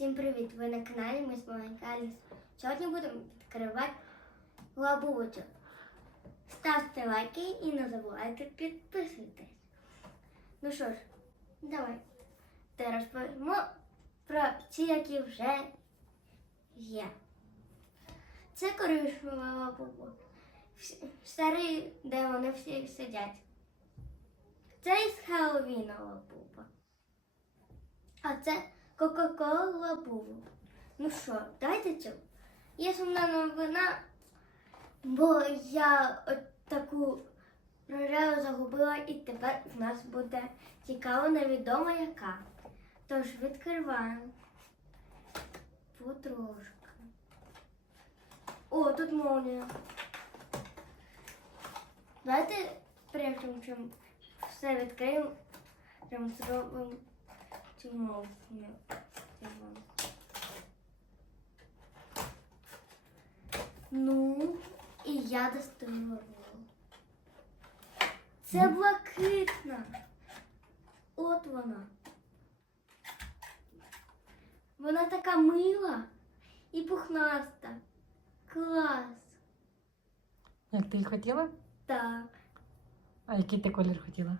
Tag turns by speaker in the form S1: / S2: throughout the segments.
S1: Всім привіт! Ви на каналі Ми з Аліс. Сьогодні будемо відкривати лабучок. Ставте лайки і не забувайте підписуйтесь. Ну що ж, давай. Ти розповімо про ці, які вже є. Це коричнева лабуба. Старий, де вони всі сидять. Це із Хеллоуіна лабуба. А це Кока-Кола Бубу. Ну що, дайте цю. Є сумна новина, бо я от таку рожеву загубила і тепер в нас буде цікаво невідомо яка. Тож відкриваємо потрошки. О, тут молнія. Давайте прежде чим все відкриємо, прям зробимо цю молнію. Ну, і я достаю ролу. Це блакитна. От вона. Вона така мила і пухнаста. Клас.
S2: Як ти хотіла?
S1: Так.
S2: А який ти колір хотіла?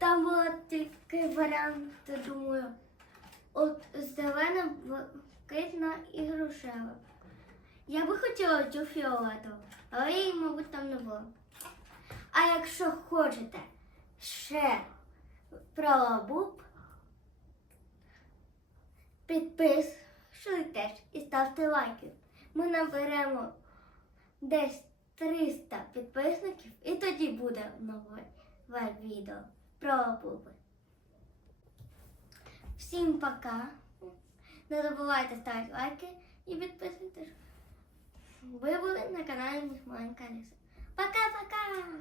S1: Там була тільки варіант, думаю. От зелена, блакитна і грушева. Я би хотіла цю фіолетову, але її, мабуть, там не було. А якщо хочете ще про лабуб, підписуйтесь і ставте лайки. Ми наберемо десь 300 підписників, і тоді буде нове відео про лабуби. Всім пока. Не забувайте ставити лайки і підписуйтесь. Ви були на каналі Маленька Ліса. Пока-пока!